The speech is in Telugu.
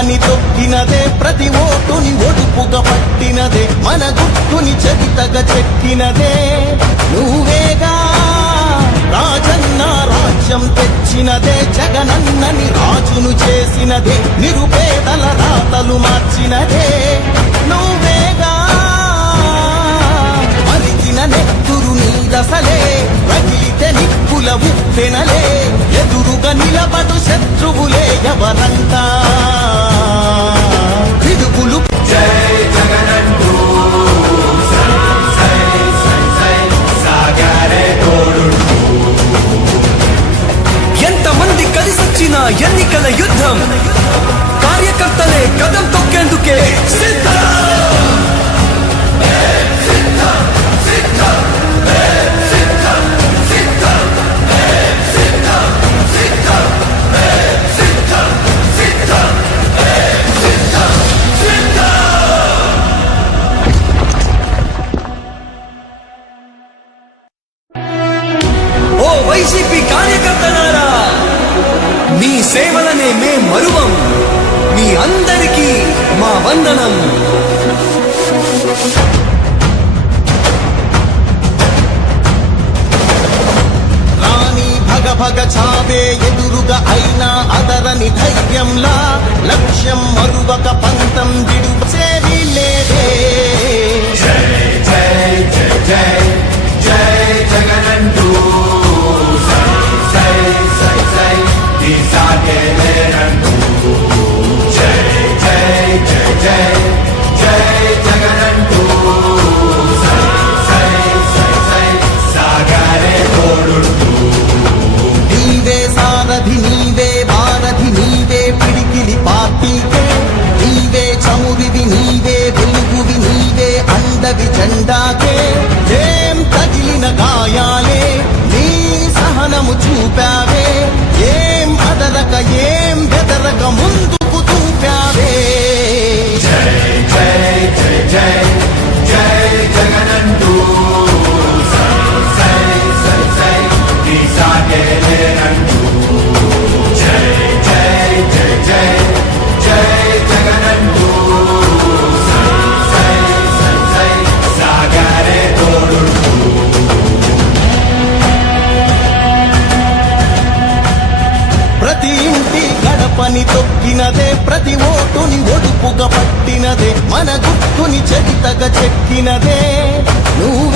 పామని తొక్కినదే ప్రతి ఓటుని ఒడుపుగా పట్టినదే మన గుర్తుని చరితగా చెక్కినదే. నువ్వేగా రాజన్న రాజ్యం తెచ్చినదే జగనన్నని రాజును చేసినదే నిరుపేదల రాతలు మార్చినదే. నువ్వేగా మరిచిన నెత్తురు నీ దసలే రగిలితే నిప్పుల ఉప్పెనలే ఎదురుగా నిలబడు శత్రువులే ఎవరంతా కలిసొచ్చిన ఎన్నికల యుద్ధం కార్యకర్తలే కదం తొక్కేందుకే వైసీపీ కార్యకర్తలారా సేవలనే మే మరువం. మీ అందరికీ మా వందనం. రాణి భగ భగ చావే ఎదురుగా అయినా అదరని జెండాకే ఏం తగిలిన గాయాలే నీ సహనము చూపావే ఏం అదరక ఏం బెదరక ముందుకు చూపావే ప్రతి ఇంటి గడపని తొక్కినదే ప్రతి ఓటుని ఒడుపుగా పట్టినదే మన గుర్తుని చరితగా చెక్కినదే. నువ్వు